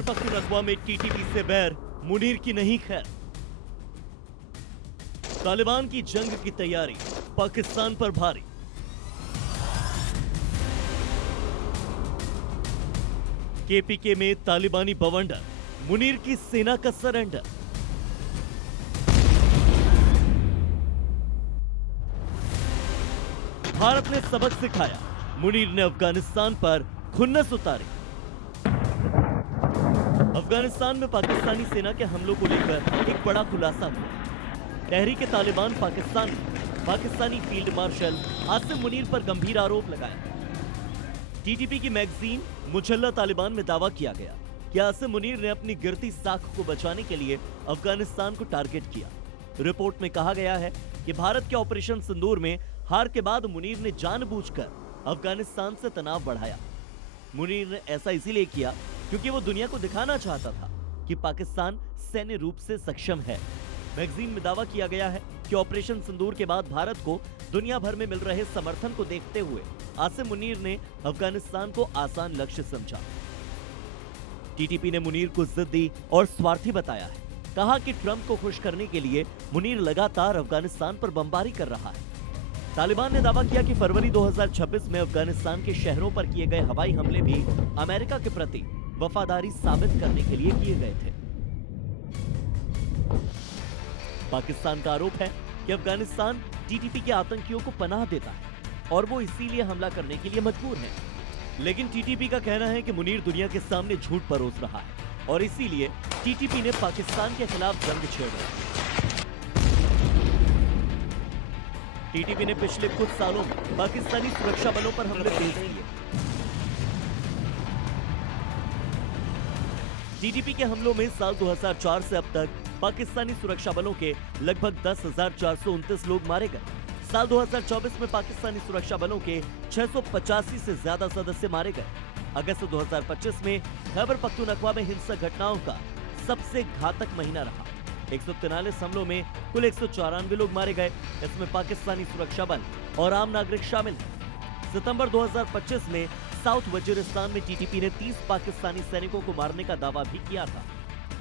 खैबर पख्तूनख्वा में टीटीपी से बैर, मुनीर की नहीं खैर। तालिबान की जंग की तैयारी, पाकिस्तान पर भारी। केपीके में तालिबानी बवंडर, मुनीर की सेना का सरेंडर। भारत ने सबक सिखाया, मुनीर ने अफगानिस्तान पर खुन्नस उतारी। अफगानिस्तान में पाकिस्तानी सेना के हमलों को लेकर एक बड़ा खुलासा हुआ। तहरीक तालिबान पाकिस्तान ने पाकिस्तानी फील्ड मार्शल आसिम मुनीर पर गंभीर आरोप लगाया। टीटीपी की मैगजीन मुजल्ला तालिबान में दावा किया गया कि आसिम मुनीर ने अपनी गिरती साख को बचाने के लिए अफगानिस्तान को टारगेट किया। रिपोर्ट में कहा गया है कि भारत के ऑपरेशन सिंदूर में हार के बाद मुनीर ने जानबूझकर अफगानिस्तान से तनाव बढ़ाया। मुनीर ने ऐसा इसीलिए किया क्योंकि वो दुनिया को दिखाना चाहता था कि पाकिस्तान सैन्य रूप से सक्षम है। मैगजीन में दावा किया गया है कि ऑपरेशन सिंदूर के बाद भारत को दुनिया भर में मिल रहे समर्थन को देखते हुए आसिम मुनीर ने अफगानिस्तान को आसान लक्ष्य समझा। टीटीपी ने मुनीर को जिद्दी और स्वार्थी बताया है। कहा कि ट्रंप को खुश करने के लिए मुनीर लगातार अफगानिस्तान पर बमबारी कर रहा है। तालिबान ने दावा किया कि फरवरी 2026 में अफगानिस्तान के शहरों पर किए गए हवाई हमले भी अमेरिका के प्रति वफादारी साबित करने के लिए किए गए थे। पाकिस्तान का आरोप है कि अफगानिस्तान टीटीपी के आतंकियों को पनाह देता है और वो इसीलिए हमला करने के लिए मजबूर है। लेकिन टीटीपी का कहना है कि मुनीर दुनिया के सामने झूठ परोस रहा है और इसीलिए टीटीपी ने पाकिस्तान के खिलाफ जंग छेड़ा है। टीटीपी ने पिछले कुछ सालों में पाकिस्तानी सुरक्षा बलों पर हमले तेज किए। टीटीपी के हमलों में साल 2004 से अब तक पाकिस्तानी सुरक्षा बलों के लगभग 10,429 लोग मारे गए। साल 2024 में पाकिस्तानी सुरक्षा बलों के 685 से ज्यादा सदस्य मारे गए। अगस्त 2025 में खैबर पख्तूनख्वा में हिंसक घटनाओं का सबसे घातक महीना रहा। 143 हमलों में कुल 194 लोग मारे गए। इसमें पाकिस्तानी सुरक्षा बल और आम नागरिक शामिल हैं। सितंबर 2025 में साउथ वजीरिस्तान में टीटीपी ने 30 पाकिस्तानी सैनिकों को मारने का दावा भी किया था।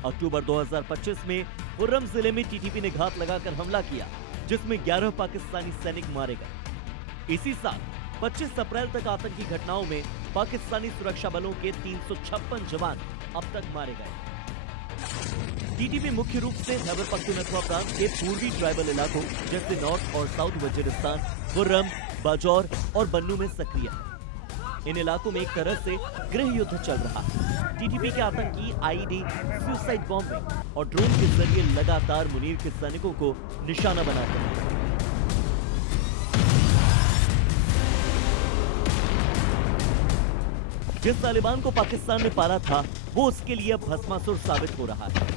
अक्टूबर 2025 में खुर्रम जिले में टीटीपी ने घात लगाकर हमला किया, जिसमें 11 पाकिस्तानी सैनिक मारे गए। इसी साल 25 अप्रैल तक आतंकी घटनाओं में पाकिस्तानी सुरक्षा बलों के 356 जवान अब तक मारे गए। टीटीपी मुख्य रूप से खैबर पख्तूनख्वा प्रांत के पूर्वी ट्राइबल इलाकों जैसे नॉर्थ और साउथ वजीरिस्तान, खुर्रम, बाजौर और बन्नू में सक्रिय है। इन इलाकों में एक तरह से गृह युद्ध चल रहा है। टीटीपी के आतंकी आईडी, सुसाइड बॉम्बिंग और ड्रोन के जरिए लगातार मुनीर के सैनिकों को निशाना बनाते हैं। जिस तालिबान को पाकिस्तान ने पाला था, वो उसके लिए भस्मासुर साबित हो रहा है।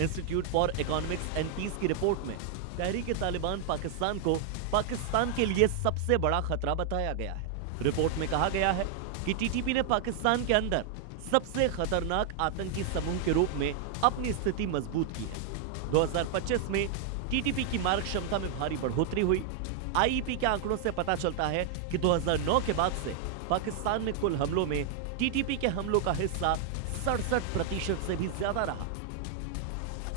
Institute for Economics and Peace की रिपोर्ट में तहरीक तालिबान पाकिस्तान को पाकिस्तान के लिए सबसे बड़ा खतरा बताया गया है। रिपोर्ट में कहा गया है कि टीटीपी ने पाकिस्तान के अंदर सबसे खतरनाक आतंकी समूह के रूप में अपनी स्थिति मजबूत की है। 2025 में टीटीपी की मारक क्षमता में भारी बढ़ोतरी हुई। आईईपी के आंकड़ों से पता चलता है कि 2009 के बाद से पाकिस्तान में कुल हमलों में टीटीपी के हमलों का हिस्सा 67% से भी ज्यादा रहा।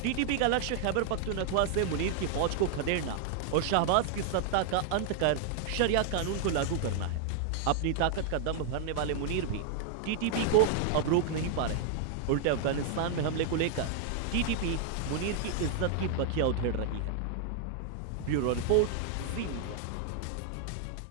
टीटीपी का लक्ष्य खैबर पख्तूनख्वा से मुनीर की फौज को खदेड़ना और शाहबाज की सत्ता का अंत कर शरिया कानून को लागू करना है। अपनी ताकत का दम भरने वाले मुनीर भी टीटीपी को अब रोक नहीं पा रहे। उल्टे अफगानिस्तान में हमले को लेकर टीटीपी मुनीर की इज्जत की बखिया उधेड़ रही है। ब्यूरो रिपोर्ट, ज़ी मीडिया।